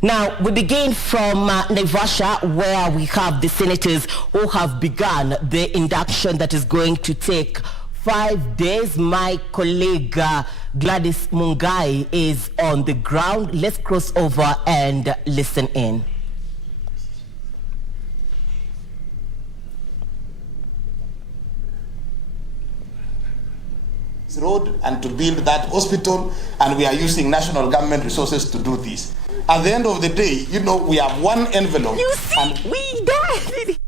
Now, we begin from Naivasha, where we have the senators who have begun the induction that is going to take 5 days. My colleague Gladys Mungai is on the ground. Let's cross over and listen in. Road and to build that hospital, and we are using national government resources to do this. At the end of the day, you know, we have one envelope. You see, and we did.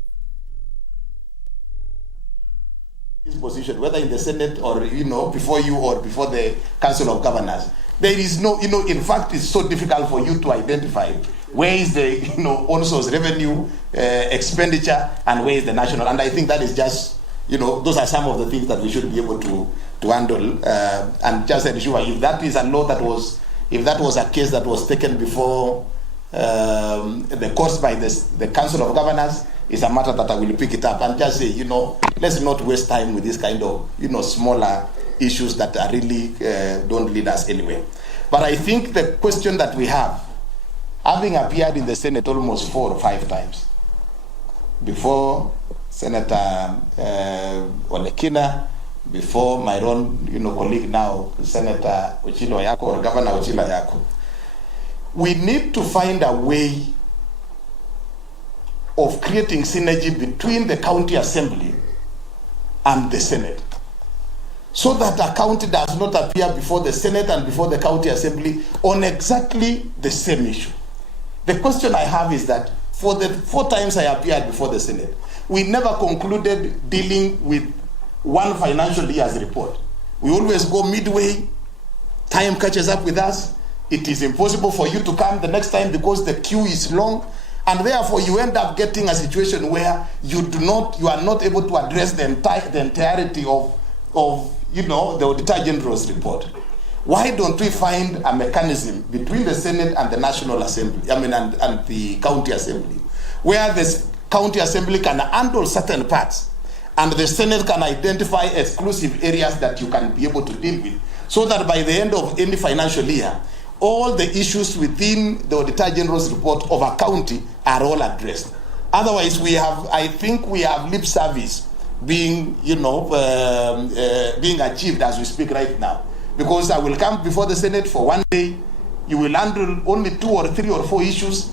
This position, whether in the Senate or, you know, before you or before the Council of Governors, there is no, you know, in fact, it's so difficult for you to identify where is the, you know, on source revenue, expenditure, and where is the national. And I think that is just, you know, those are some of the things that we should be able to handle, and just ensure if that is a law that was, if that was a case that was taken before the courts by the Council of Governors, it's a matter that I will pick it up and just say, you know, let's not waste time with this kind of, you know, smaller issues that are really don't lead us anywhere. But I think the question that we have, having appeared in the Senate almost 4 or 5 times, before Senator Olekina, before my own, you know, colleague now, Senator Ochilo Yako or Governor Ochilo Yako, we need to find a way of creating synergy between the county assembly and the Senate, so that a county does not appear before the Senate and before the county assembly on exactly the same issue. The question I have is that for the 4 times I appeared before the Senate, we never concluded dealing with one financial year's report. We always go midway, time catches up with us, it is impossible for you to come the next time because the queue is long, and therefore you end up getting a situation where you are not able to address the entirety of you know, the Auditor General's report. Why don't we find a mechanism between the Senate and the National Assembly, and the County Assembly, where the County Assembly can handle certain parts, and the Senate can identify exclusive areas that you can be able to deal with, so that by the end of any financial year, all the issues within the Auditor General's report of a county are all addressed. Otherwise, I think we have lip service being, you know, being achieved as we speak right now. Because I will come before the Senate for 1 day, you will handle only 2 or 3 or 4 issues.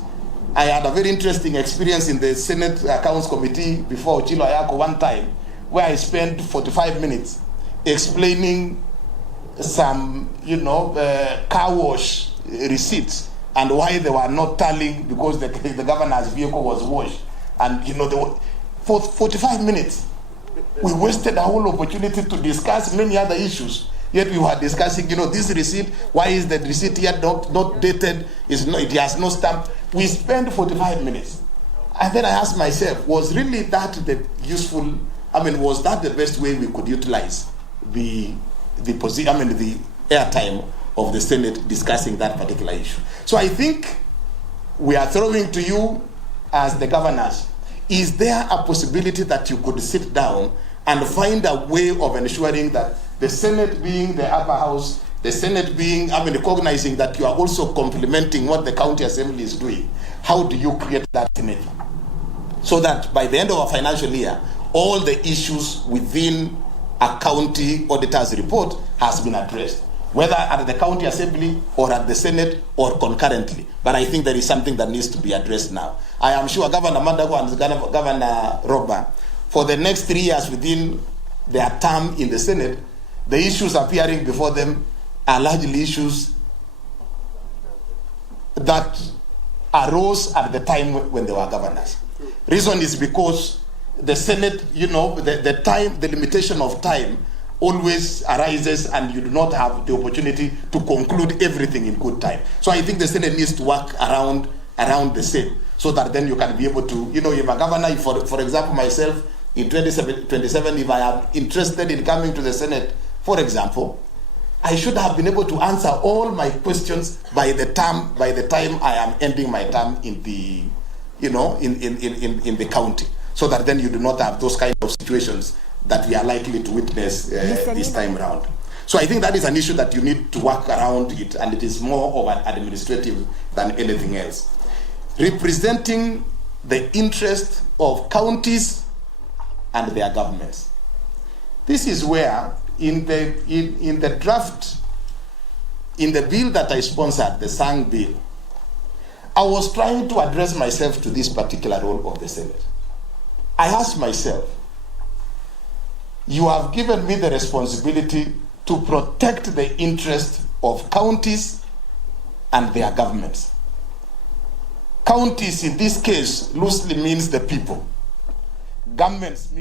I had a very interesting experience in the Senate Accounts Committee before Ochilo Ayako one time, where I spent 45 minutes explaining some, you know, car wash receipts and why they were not tallying because the governor's vehicle was washed. And, you know, for 45 minutes, we wasted a whole opportunity to discuss many other issues. Yet we were discussing, you know, this receipt, why is the receipt yet not dated, it has no stamp. We spent 45 minutes. And then I asked myself, was really that the useful, was that the best way we could utilize the airtime of the Senate discussing that particular issue? So I think we are throwing to you as the governors, is there a possibility that you could sit down and find a way of ensuring that the Senate being the upper house, the Senate being, recognizing that you are also complementing what the county assembly is doing, how do you create that synergy? So that by the end of a financial year, all the issues within a county auditor's report has been addressed, whether at the county assembly or at the Senate or concurrently. But I think there is something that needs to be addressed now. I am sure Governor Mandago and Governor Roba, for the next 3 years within their term in the Senate, the issues appearing before them are largely issues that arose at the time when they were governors. Reason is because the Senate, you know, the limitation of time always arises and you do not have the opportunity to conclude everything in good time. So I think the Senate needs to work around the same, so that then you can be able to, you know, if a governor, for example, myself, in 2027, if I am interested in coming to the Senate, for example, I should have been able to answer all my questions by the time I am ending my term in the, you know, in the county, so that then you do not have those kind of situations that we are likely to witness this time around. So I think that is an issue that you need to work around it, and it is more of an administrative than anything else. Representing the interest of counties and their governments. This is where in the draft, in the bill that I sponsored, the Sang bill, I was trying to address myself to this particular role of the Senate. I asked myself, you have given me the responsibility to protect the interest of counties and their governments. Counties in this case loosely means the people. Governments mean